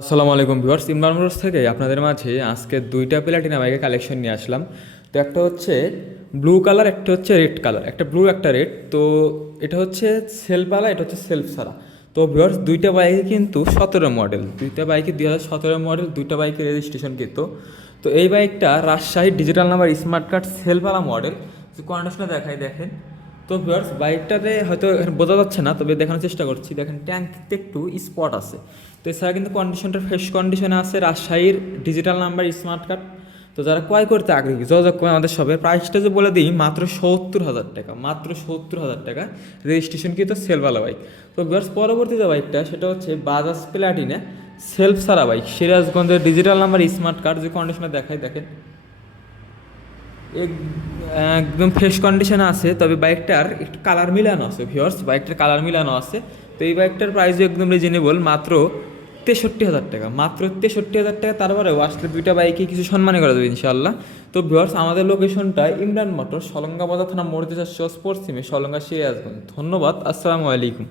আসসালামু আলাইকুম viewers, Imran motors থেকে আপনাদের মাঝে আজকে দুইটা প্লাটিনা বাইকের কালেকশন নিয়ে আসলাম। তো একটা হচ্ছে ব্লু কালার, একটা হচ্ছে রেড কালার, একটা ব্লু একটা রেড। তো এটা হচ্ছে সেলফওয়ালা, এটা হচ্ছে সেলফ ছাড়া। তো ভিউয়ার্স, দুইটা বাইকে কিন্তু 17 মডেল, দুইটা বাইকে 2017 মডেল, দুইটা বাইকের রেজিস্ট্রেশন কিন্তু। তো এই বাইকটা Rajshahi digital number smart card সেলফওয়ালা মডেল। কন্ডিশনে দেখাই দেখেন। তো ভিউয়ার্স, বাইকটাতে হয়তো বোঝা যাচ্ছে না, তবে দেখানোর চেষ্টা করছি। দেখেন ট্যাঙ্কতে একটু স্পট আছে। তো এছাড়া কিন্তু কন্ডিশনটা ফ্রেশ কন্ডিশনে আছে, রাজশাহীর ডিজিটাল নাম্বার স্মার্ট কার্ড। তো যারা ক্রয় করতে আগ্রহী যোগাযোগ করে আমাদের সবে। প্রাইসটা যে বলে দিই, মাত্র 70,000 টাকা, মাত্র 70,000 টাকা রেজিস্ট্রেশন কিন্তু সেলফওয়ালা বাইক। তো ভিউয়ার্স, পরবর্তী যে বাইকটা সেটা হচ্ছে বাজাজ প্লাটিনা সেলফ সারা বাইক, সিরাজগঞ্জের ডিজিটাল নাম্বার স্মার্ট কার্ড। যে কন্ডিশনে দেখাই দেখেন, একদম ফ্রেশ কন্ডিশনে আছে। তবে বাইকটার একটু কালার মিলানো আছে ভিউয়ার্স, বাইকটার কালার মিলানো আছে। তো এই বাইকটার প্রাইসও একদম রিজনেবল, মাত্র 63,000 টাকা, মাত্র 63,000 টাকা। তারপরেও আসলে দুইটা বাইকে কিছু সম্মানই করা যাবে ইনশাআল্লাহ। তো ভিউয়ার্স, আমাদের লোকেশনটা ইমরান মোটর, সলঙ্গা বাজার থানা, মরদেশা পশ্চিমে, সলঙ্গা সিরাজগঞ্জ। ধন্যবাদ, আসসালামু আলাইকুম।